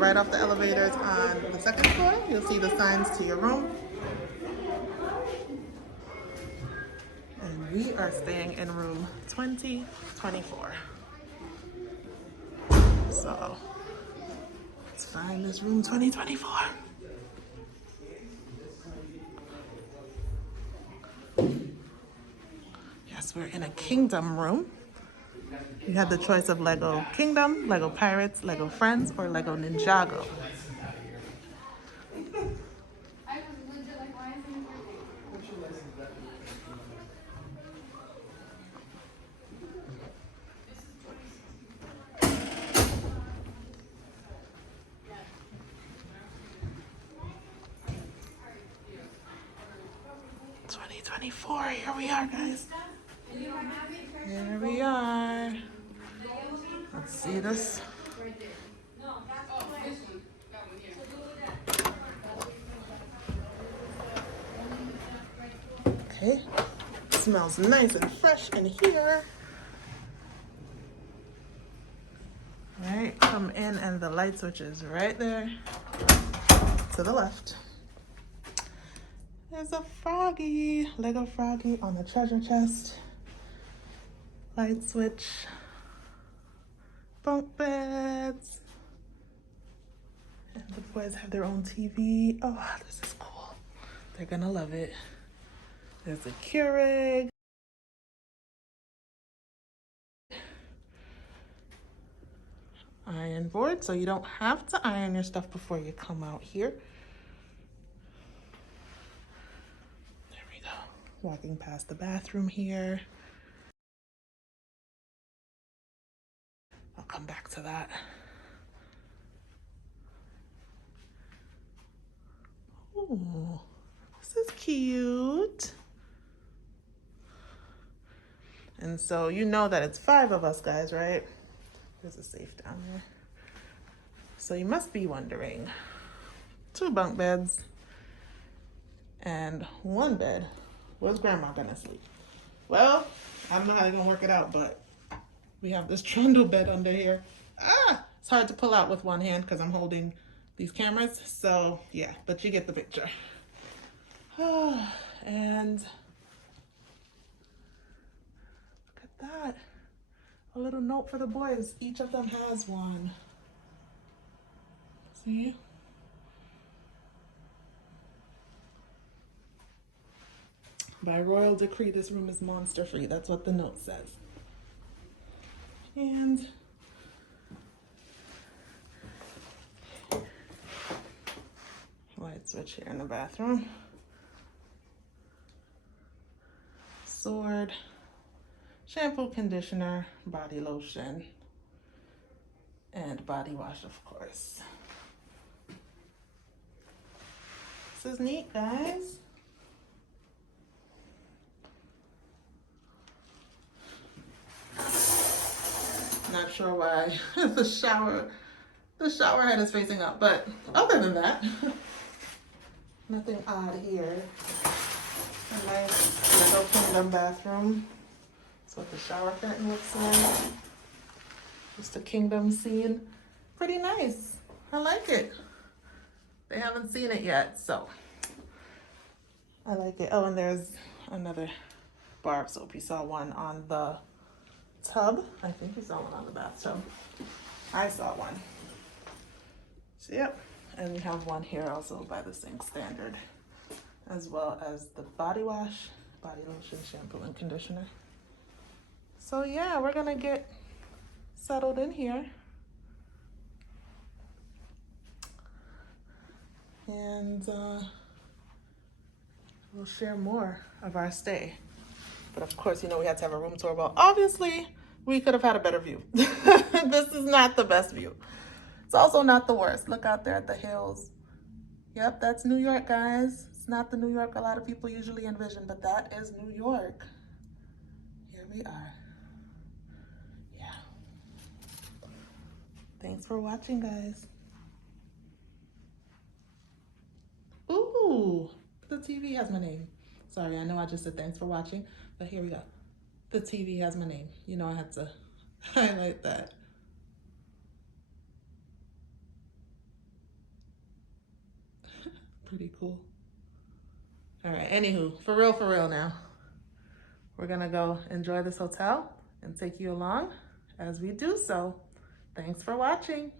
right off the elevators on the second floor, you'll see the signs to your room. And we are staying in room 2024. So let's find this room 2024. Yes, we're in a kingdom room. You have the choice of Lego Kingdom, Lego Pirates, Lego Friends, or Lego Ninjago. Here we are, guys. Here we are. Let's see this. Okay. Smells nice and fresh in here. All right, come in and the light switch is right there to the left. There's a froggy, Lego froggy on the treasure chest. Light switch. Bunk beds. And the boys have their own TV. Oh, this is cool. They're gonna love it. There's a Keurig. Iron board, so you don't have to iron your stuff before you come out here. There we go. Walking past the bathroom here. I'll come back to that. Oh, this is cute. And so you know that it's 5 of us, guys, right? There's a safe down there. So you must be wondering, 2 bunk beds and 1 bed. Where's grandma gonna sleep? Well, I don't know how they're gonna work it out, but we have this trundle bed under here. It's hard to pull out with one hand because I'm holding these cameras. So yeah, but you get the picture. And look at that. A little note for the boys. Each of them has one. See? By royal decree, this room is monster free. That's what the note says. And light switch here in the bathroom. Sword. Shampoo, conditioner, body lotion, and body wash, of course. This is neat, guys. Not sure why the shower head is facing up, but other than that, nothing odd here. A nice Lego Kingdom bathroom. That's what the shower curtain looks like. Just a kingdom scene. Pretty nice. I like it. They haven't seen it yet, so I like it. Oh, and there's another bar of soap. You saw one on the tub. I think you saw one on the bathtub. I saw one. So yep. And we have one here also by the sink standard, as well as the body wash, body lotion, shampoo, and conditioner. So yeah, we're gonna get settled in here. And we'll share more of our stay. But of course, you know, we had to have a room tour. Well, obviously, we could have had a better view. This is not the best view. It's also not the worst. Look out there at the hills. Yep, that's New York, guys. It's not the New York a lot of people usually envision, but that is New York. Here we are. Yeah. Thanks for watching, guys. Ooh, the TV has my name. Sorry, I know I just said thanks for watching, but here we go. The TV has my name. You know I had to highlight that. Pretty cool. All right, anywho, for real now. We're gonna go enjoy this hotel and take you along as we do so. Thanks for watching.